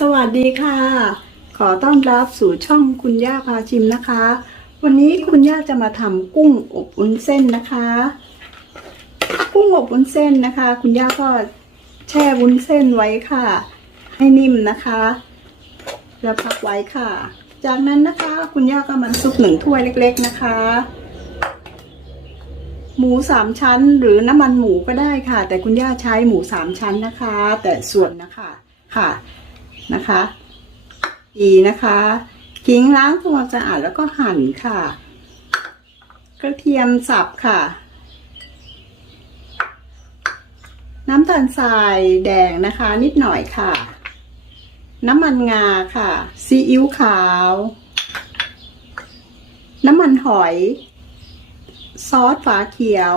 สวัสดีค่ะ ขอต้อนรับสู่ช่องคุณย่าพาชิมนะคะ วันนี้คุณย่าจะมาทำกุ้งอบวุ้นเส้นนะคะ กุ้งอบวุ้นเส้นนะคะ คุณย่าก็แช่วุ้นเส้นไว้ค่ะ ให้นิ่มนะคะ แล้วพักไว้ค่ะ จากนั้นนะคะคุณย่าก็มาซุปหนึ่งถ้วยเล็ก ๆนะคะ หมูสามชั้นหรือน้ำมันหมูก็ได้ค่ะ แต่คุณย่าใช้หมูสามชั้นนะคะ แต่ส่วนนะคะค่ะ นะคะดีนะคะขิงล้างทำความสะอาดแล้วก็หั่นค่ะ กระเทียมสับค่ะ น้ำตาลทรายแดงนะคะ นิดหน่อยค่ะ น้ำมันงาค่ะ ซีอิ๊วขาว น้ำมันหอย ซอสฝาเขียว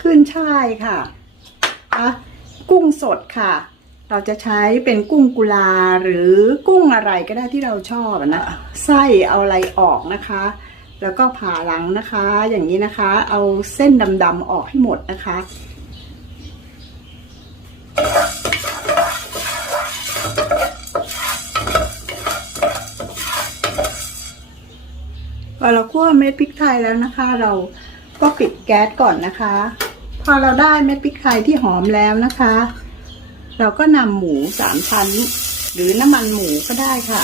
ขึ้นช่ายค่ะอะ กุ้งสดค่ะ เราจะใช้เป็นกุ้งกุลาหรือกุ้งอะไรก็ได้ที่เราชอบอะนะไส้เอาอะไรออกนะคะ แล้วก็ผ่าหลังนะคะ อย่างนี้นะคะ เอาเส้นดำๆออกให้หมดนะคะพอเราคั่วเม็ดพริกไทยแล้วนะคะ เราก็ปิดแก๊สก่อนนะคะ พอเราได้เม็ดพริกไทยที่หอมแล้วนะคะ เราก็นำหมูสามชั้น หรือน้ำมันหมูก็ได้ค่ะ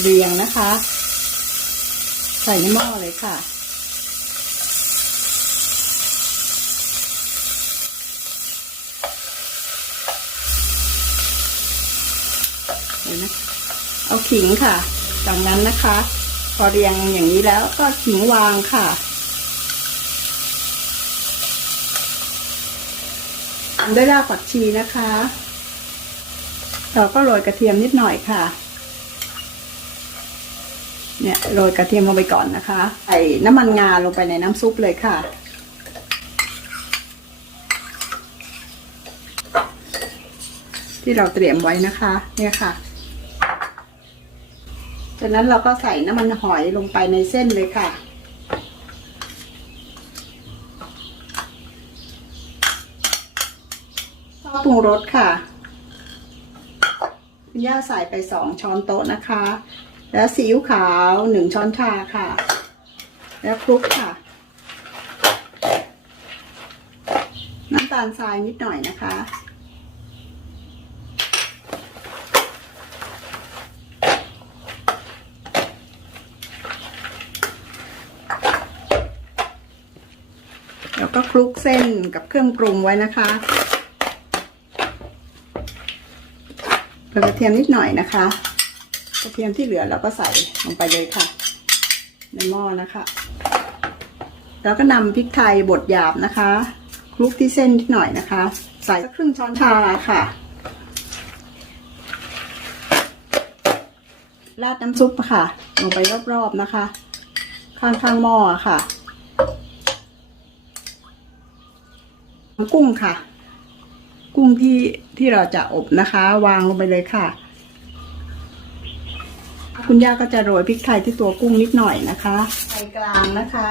เรียงนะคะ ใส่ในหม้อเลยค่ะเดี๋ยวนะเอาขิงค่ะ จากนั้นนะคะ พอเรียงอย่างนี้แล้วก็ขิงวางค่ะตาม ด้วยรากผักชีนะคะ เราก็โรยกระเทียมนิดหน่อยค่ะ เนี่ยโรยกระเทียมลงไปก่อนนะคะใส่น้ำมันงาลงไปในน้ำซุปเลยค่ะ ที่เราเตรียมไว้นะคะ เนี่ยค่ะ จากนั้นเราก็ใส่น้ำมันหอยลงไปในเส้นเลยค่ะ ซอส ปรุงรสค่ะ คุณย่าใส่ไปสองช้อนโต๊ะนะคะ แล้วซีอิ๊วขาวหนึ่งช้อนชาค่ะ แล้วคลุกค่ะ น้ำตาลทรายนิดหน่อยนะคะแล้วก็คลุกเส้นกับเครื่องปรุงไว้นะคะแล้ว กระเทียมนิดหน่อยนะคะ กระเทียมที่เหลือเราก็ใส่ลงไปเลยค่ะ ในหม้อนะคะ แล้วก็นำพริกไทยบดหยาบนะคะคลุกที่เส้นนิดหน่อยนะคะ ใส่สักครึ่งช้อนชาค่ะราดน้ำซุปค่ะ ลงไปรอบๆนะคะ ข้างๆหม้อค่ะ กุ้งค่ะ กุ้งที่ที่เราจะอบนะคะ วางลงไปเลยค่ะ คุณย่าก็จะโรยพริกไทยที่ตัวกุ้งนิดหน่อยนะคะไฟกลางนะคะ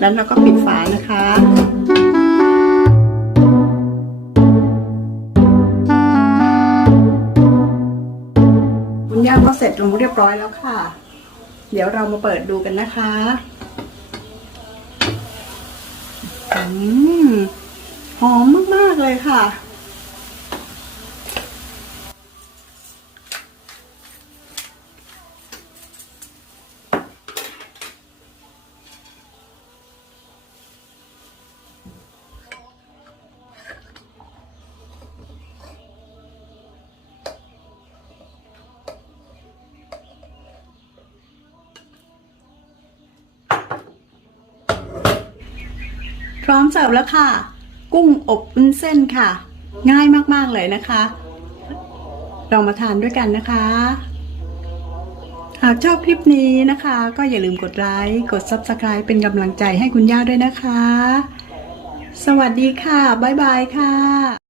แล้วเราก็ปิดฝานะคะคุณย่าก็เสร็จลงเรียบร้อยแล้วค่ะ เดี๋ยวเรามาเปิดดูกันนะคะอืมหอมมาก ๆ เลยค่ะ พร้อมเสิร์ฟแล้วค่ะ กุ้งอบวุ้นเส้นค่ะ ง่ายมากๆเลยนะคะ เรามาทานด้วยกันนะคะ หากชอบคลิปนี้นะคะ ก็อย่าลืมกดไลค์กด Subscribe เป็นกำลังใจให้คุณย่าด้วยนะคะ สวัสดีค่ะ บ๊ายบายค่ะ